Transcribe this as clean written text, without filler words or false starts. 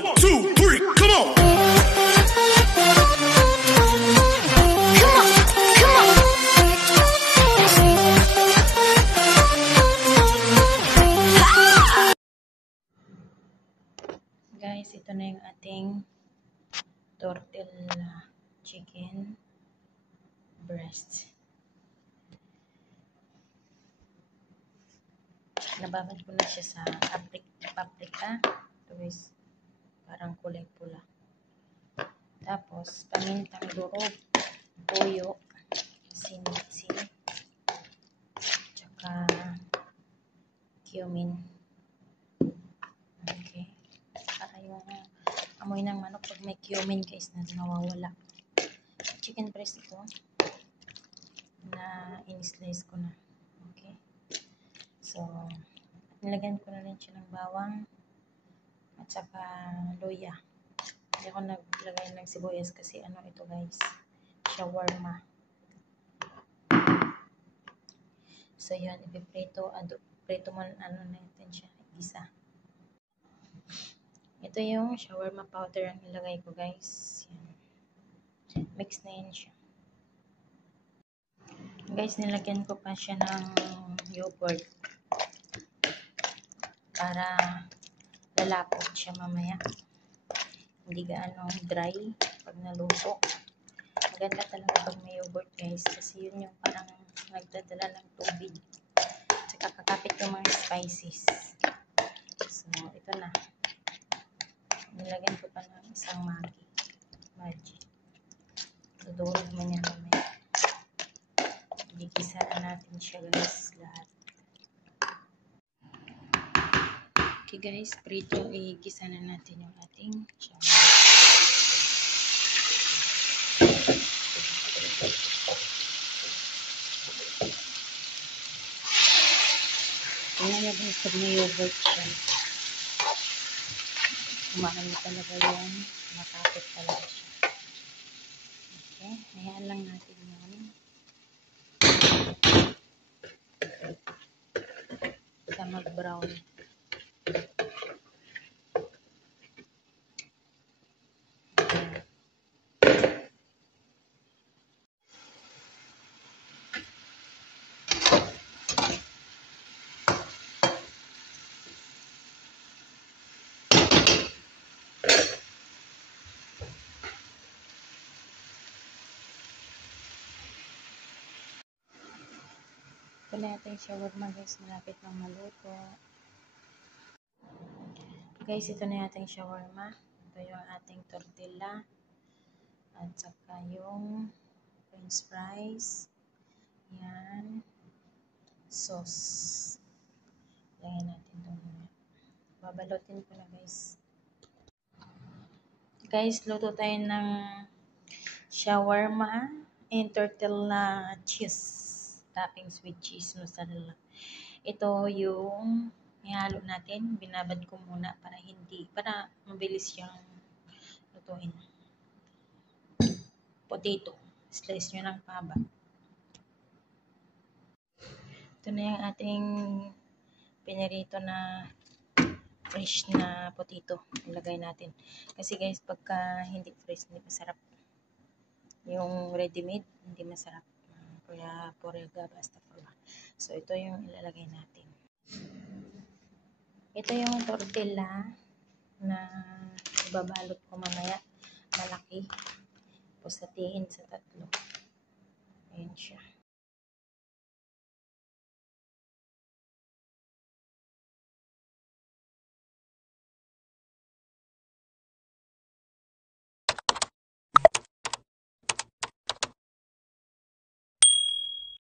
1, 2, 3, come on! Guys, ito na yung ating tortilla chicken breast. Nababad ko na siya sa paprika. Ito guys, parang kulay pula. Tapos, pamintang durog, toyo, asin, tsaka cumin. Okay. Para yung amoy ng manok pag may cumin guys na nawawala. Chicken breast ito na in-slice ko na. Okay. So, nilagyan ko na rin siya ng bawang at saka luya. Hindi ako naglagay ng sibuyas kasi ano ito guys, shawarma. So, yun, ipiprito, prito mo natin siya, isa. Ito yung shawarma powder ang nilagay ko guys. Yan. Mix na yun siya. Guys, nilagyan ko pa siya ng yogurt para lalapot siya mamaya. Hindi gaano dry pag naluto. Maganda talaga pag may yogurt guys kasi yun yung parang nagdadala ng tubig. Tsaka kakapit yung mga spices. So, ito na. Nilagyan ko pa ng isang Maggi. Tudurog mo niya mamaya. Igisa na natin siya guys lahat. Okay guys, prito, igisa na natin yung ating shawarma. Tingnan nyo guys, pag may yogurt siya. Umahami talaga yan. Matapit talaga siya. Okay, hayaan lang natin yan. Sa mag-brown. Ito na ating shawarma guys, malapit ng maluto. Guys, ito na ating shawarma. Ito yung ating tortilla. At saka yung french fries. Yan. Sauce. Lagyan natin ito muna. Babalotin ko na guys. Guys, luto tayo ng shawarma and tortilla cheese. Toppings with cheese mozzarella. Ito yung ihalo natin. Binabad ko muna para mabilis siyang lutuin. Potato. Slice nyo ng paba. Ito na yung ating pinirito na fresh na potato. Ilagay natin. Kasi guys, pagka hindi fresh, hindi masarap. Yung ready-made, hindi masarap. Kaya porega basta porega. So, ito yung ilalagay natin. Ito yung tortilla na ibabalot ko mamaya. Malaki. Tapos hatiin sa tatlo. Ayan siya.